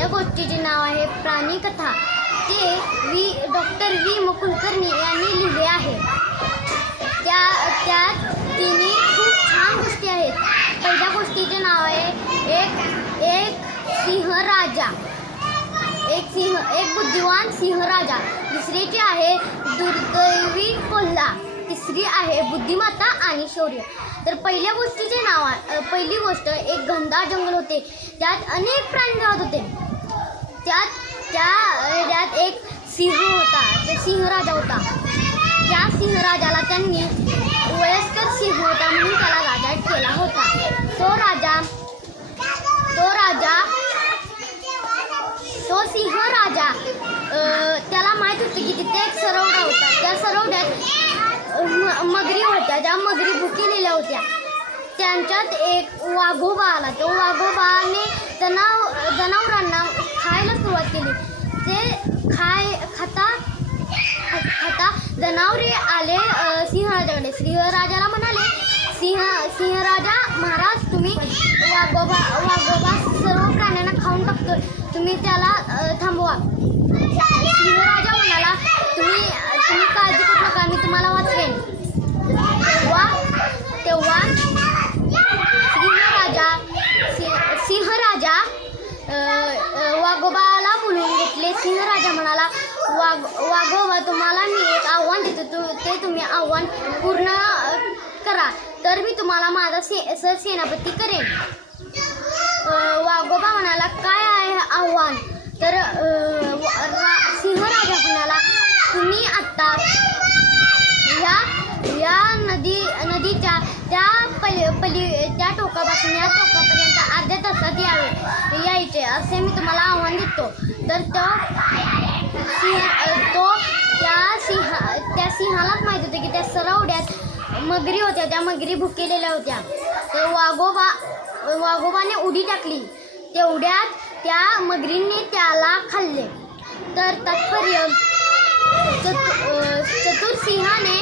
त्या गोष्टीचे नाव आहे प्राणीकथा. ते वी डॉक्टर वी मुकुलकर्णी यांनी लिहिले आहे. त्या त्यात तिन्ही खूप छान गोष्टी आहेत. पहिल्या गोष्टीचे नाव आहे एक एक सिंह राजा. एक सिंह एक बुद्धिवान सिंह राजा. दुसरीची आहे दुर्दैवी कोल्हा. तिसरी आहे बुद्धिमत्ता आणि शौर्य. तर पहिल्या गोष्टीचे नाव पहिली गोष्ट एक घनदाट जंगल होते. त्यात अनेक प्राणी राहत होते. त्यात त्या त्यात एक सिंह होता. तो सिंह राजा होता. त्या सिंहराजाला त्यांनी वयस्कर सिंह होता म्हणून त्याला राजा केला होता. तो राजा तो राजा तो सिंह राजा त्याला माहीत होतं की तिथे एक सरवडा होता. त्या सरवड्यात म- मगरी होत्या. ज्या मगरी भुकेलेल्या होत्या. त्यांच्यात एक वाघोबा आला. तो वाघोबाने जनाव जनावरांना जनावरे आले सिंहराजाकडे. सिंहराजाला म्हणाले सिंह सिंहराजा महाराज तुम्ही वाघोबा वाघोबा सर्व प्राण्यांना खाऊन टाकतो तुम्ही त्याला थांबवा. सिंहराजा म्हणाला तुम्ही तुम्ही काळजी करू नका मी सिंहराजा म्हणाला वाघ वाघोबा तुम्हाला मी एक आव्हान देतो. तु ते तुम्ही आव्हान पूर्ण करा. तर मी तुम्हाला माझा से सरसेनापती करेन. वाघोबा म्हणाला काय आहे आव्हान? तर सिंह राजा सिंहराजा म्हणाला तुम्ही आत्ता या या नदी नदीच्या त्या पली पली त्या टोकापासून या टोका यावे असे मी तुम्हाला आव्हान देतो. तर तो सिंह तो त्या सिंहा त्या सिंहालाच माहीत होतं की त्या सरवड्यात मगरी होत्या त्या मगरी भुकेलेल्या होत्या. तर वाघोबा वाघोबाने उडी टाकली. तेवढ्यात त्या मगरींनी त्याला खाल्ले. तर तात्पर्य चतु चतुर सिंहाने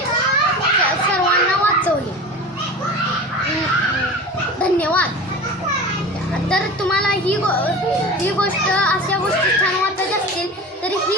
सर्वांना वाचवले. धन्यवाद. तर तुम्हाला ही गो ही गोष्ट अशा गोष्टी छान वाटत असतील तर ही